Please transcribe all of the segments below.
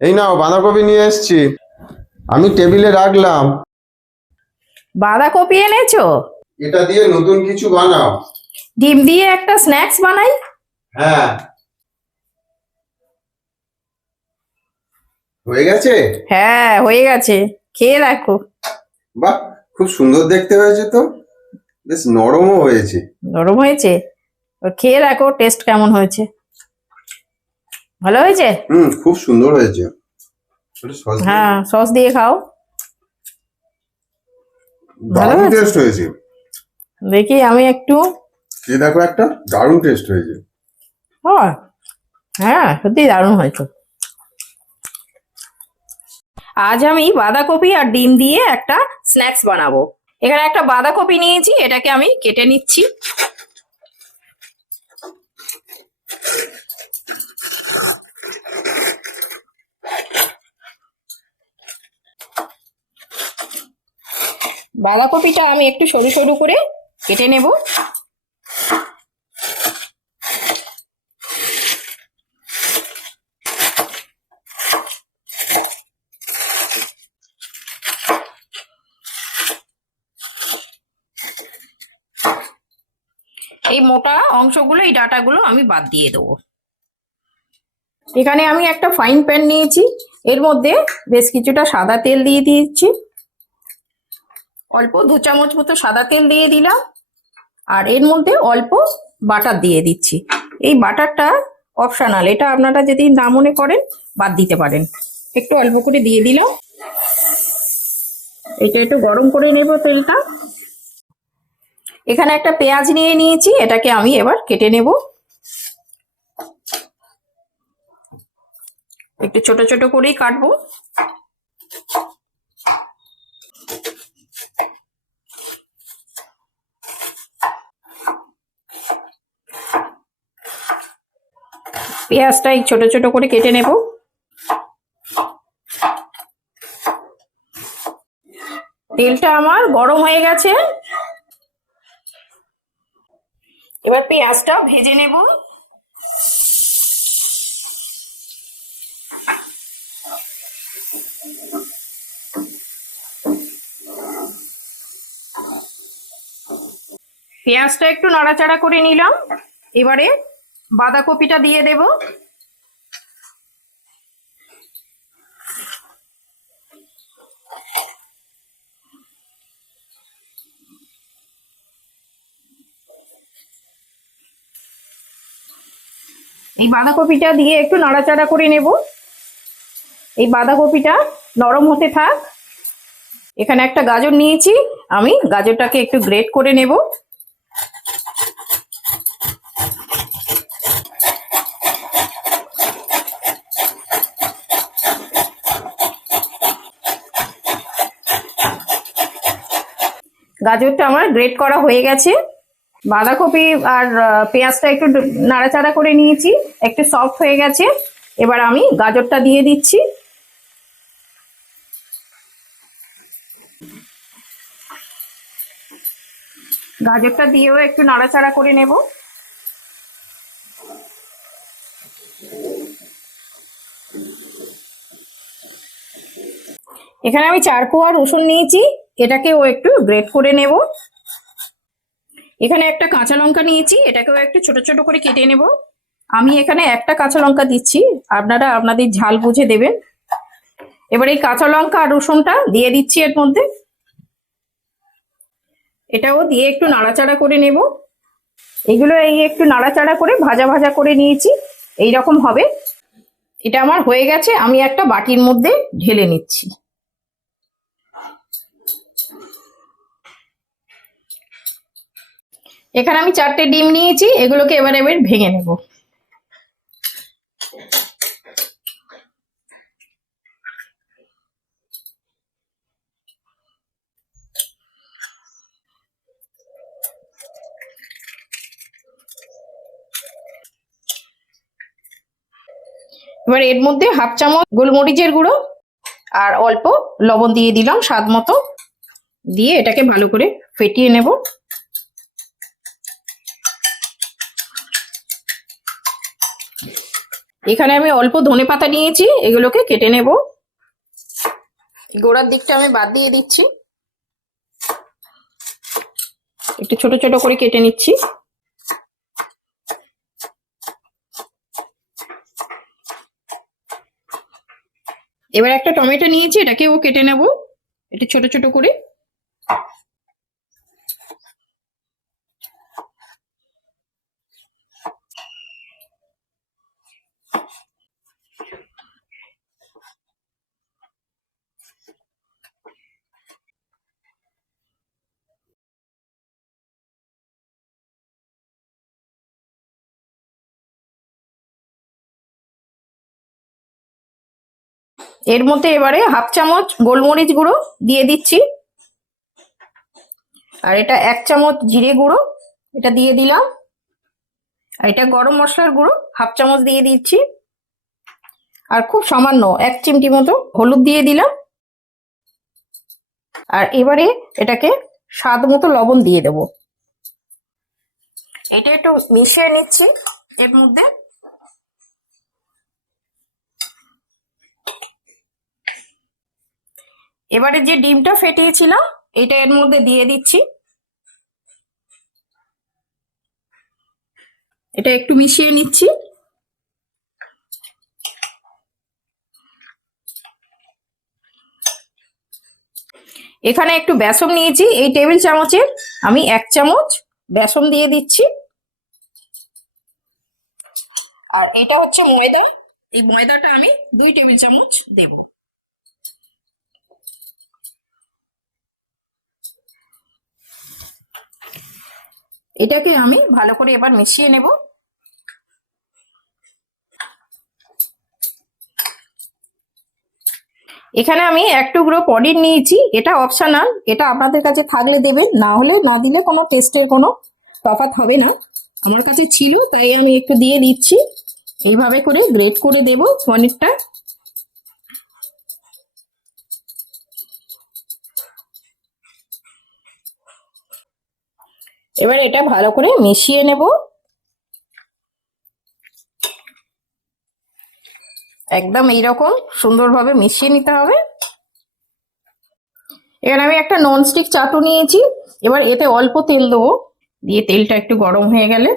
এই নাও বাঁধাকপি নিয়ে এসেছি, আমি টেবিলে রাখলাম। বাঁধাকপি এনেছো? এটা দিয়ে নতুন কিছু বানাও। ডিম দিয়ে একটা স্ন্যাক্স বানাই। হ্যাঁ, হয়ে গেছে। হ্যাঁ, হয়ে গেছে, খেয়ে দেখো। বাহ, খুব সুন্দর দেখতে হয়েছে তো, বেশ নরমও হয়েছে। নরম হয়েছে? খেয়ে দেখো টেস্ট কেমন হয়েছে। ভালো হয়েছে? খুব সুন্দর হয়েছে। একটু সস দিয়ে হ্যাঁ, সস দিয়ে খাও। ভালো দারুণ হয়েছে? টেস্ট হয়েছে। দেখি আমি একটু। এই দেখো, একটা দারুণ টেস্ট হয়েছে। হ্যাঁ, হ্যাঁ, সত্যি দারুণ হয়েছে। আজ আমি বাঁধাকপি আর ডিম দিয়ে একটা স্ন্যাক্স বানাবো। এখানে একটা বাঁধাকপি নিয়েছি, এটাকে আমি কেটে নিচ্ছি। বাঁধাকপিটা আমি একটু সরু সরু করে কেটে নেব। এই মোটা অংশগুলো, এই ডাটাগুলো আমি বাদ দিয়ে দেবো। এখানে আমি একটা ফাইন প্যান নিয়েছি, এর মধ্যে বেশ কিছুটা সাদা তেল দিয়ে দিয়েছি। অল্প 2 চামচ মতো সাদা তেল দিয়ে দিলাম, আর এর মধ্যে অল্প বাটার দিয়ে দিচ্ছি। এই বাটারটা অপশনাল, এটা আপনারা যদি না মনে করেন বাদ দিতে পারেন। একটু অল্প করে দিয়ে দিলাম। এটা একটু গরম করে নেব তেলটা। এখানে একটা পেঁয়াজ নিয়ে নিয়েছি, এটাকে আমি এবার কেটে নেব। একটু ছোট ছোট করেই কাটবো। পেঁয়াজটা এই ছোট ছোট করে কেটে নেব। তেলটা আমার গরম হয়ে গেছে, এবার পেঁয়াজটা ভেজে নেব। পেঁয়াজটা একটু নাড়াচাড়া করে নিলাম, এবারে বাঁধাকপিটা দিয়ে দেব। এই বাঁধাকপিটা দিয়ে একটু নাড়াচাড়া করে নেব। এই বাঁধাকপিটা নরম হতে থাক। এখানে একটা গাজর নিয়েছি, আমি গাজরটাকে একটু গ্রেট করে নেব। গাজরটা আমার গ্রেট করা হয়ে গেছে। বাঁধাকপি আর পেঁয়াজটা একটু নাড়াচাড়া করে নিয়েছি, একটু সফট হয়ে গেছে। এবার আমি গাজরটা দিয়ে দিচ্ছি। গাজরটা দিয়েও একটু নাড়াচাড়া করে নেব। এখানে আমি 4 কোয়া রসুন নিয়েছি, এটাকেও একটু গ্রেট করে নেব। এখানে একটা কাঁচা লঙ্কা নিয়েছি, এটাকেও একটু ছোট ছোট করে কেটে নেব। আমি এখানে একটা কাঁচা লঙ্কা দিচ্ছি, আপনারা আপনাদের ঝাল বুঝে দেবেন। এবার এই কাঁচা লঙ্কা আর রসুনটা দিয়ে দিচ্ছি এর মধ্যে। এটাও দিয়ে একটু নাড়াচাড়া করে নেব। এগুলো এই একটু নাড়াচাড়া করে ভাজা ভাজা করে নিয়েছি, এই রকম হবে। এটা আমার হয়ে গেছে, আমি একটা বাটির মধ্যে ঢেলে নিচ্ছি। এখানে আমি 4টে ডিম নিয়েছি, এগুলোকে এবার ভেঙে নেব। এবার এর মধ্যে 1/2 চামচ গোলমরিচের গুঁড়ো আর অল্প লবণ দিয়ে দিলাম স্বাদ মতো, দিয়ে এটাকে ভালো করে ফেটিয়ে নেব। এখানে আমি অল্প ধনেপাতা নিয়েছি, এগুলোকে কেটে নেব। গোড়ার দিকটা আমি বাদ দিয়ে দিচ্ছি, একটু ছোট ছোট করে কেটে নিচ্ছি। এবার একটা টমেটো নিয়েছি, এটাকেও কেটে নেব একটু ছোট ছোট করে। এর মধ্যে এবারে হাফ চামচ গোলমরিচ গুঁড়ো দিয়ে দিচ্ছি, আর এটা 1 চামচ জিরে গুঁড়ো এটা দিয়ে দিলাম, আর এটা গরম মশলার গুঁড়ো হাফ চামচ দিয়ে দিচ্ছি, আর খুব সামান্য 1 চিমটি মতো হলুদ দিয়ে দিলাম। আর এবারে এটাকে স্বাদ মতো লবণ দিয়ে দেব। এটা একটু মিশিয়ে নিচ্ছি এর মধ্যে। এবারে যে ডিমটা ফেটিয়েছিলাম এটা এর মধ্যে দিয়ে দিচ্ছি, এটা একটু মিশিয়ে নিচ্ছি। এখানে একটু বেসন নিয়েছি, এই টেবিল চামচের আমি 1 চামচ বেসন দিয়ে দিচ্ছি। আর এটা হচ্ছে ময়দা, এই ময়দাটা আমি 2 টেবিল চামচ দেব। এটাকে আমি ভালো করে এবার মিশিয়ে নেব। এখানে আমি 1 টুকরো পনির নিয়েছি, এটা অপশনাল, এটা আপনাদের কাছে থাকলে দেবেন, না হলে না দিলে কোনো টেস্টের কোনো তফাৎ হবে না। আমার কাছে ছিল তাই আমি একটু দিয়ে দিচ্ছি। এইভাবে করে গ্রেট করে দেব পনিরটা। এবার এটা ভালো করে মিশিয়ে নেব, একদম এইরকম সুন্দরভাবে মিশিয়ে নিতে হবে। এখানে আমি একটা ননস্টিক চাটু নিয়েছি, এবার এতে অল্প তেল দেবো, দিয়ে তেলটা একটু গরম হয়ে গেলে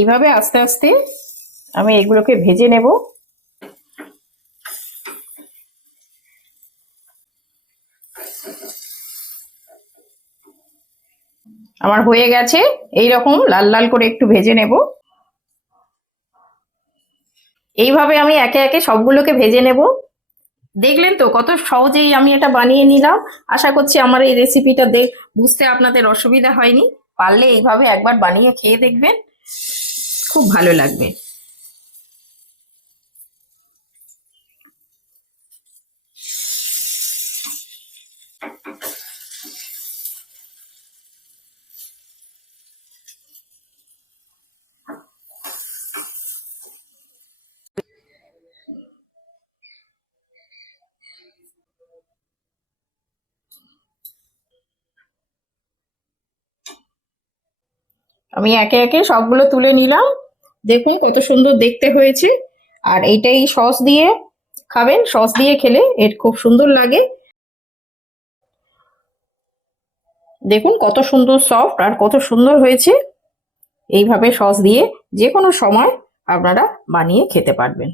এইভাবে আস্তে আস্তে আমি এগুলোকে ভেজে নেব। আমার হয়ে গেছে, এইরকম লাল লাল করে একটু ভেজে নেব। এইভাবে আমি একে একে সবগুলোকে ভেজে নেব। দেখলেন তো কত সহজেই আমি এটা বানিয়ে নিলাম। আশা করছি আমার এই রেসিপিটা বুঝতে আপনাদের অসুবিধা হয়নি। পারলে এইভাবে একবার বানিয়ে খেয়ে দেখবেন, খুব ভালো লাগবে। আমি একে একে সবগুলো তুলে নিলাম, দেখুন কত সুন্দর দেখতে হয়েছে। আর এইটাই সস দিয়ে খাবেন, সস দিয়ে খেলে এর খুব সুন্দর লাগে। দেখুন কত সুন্দর সফট আর কত সুন্দর হয়েছে। এইভাবে সস দিয়ে যে কোনো সময় আপনারা বানিয়ে খেতে পারবেন।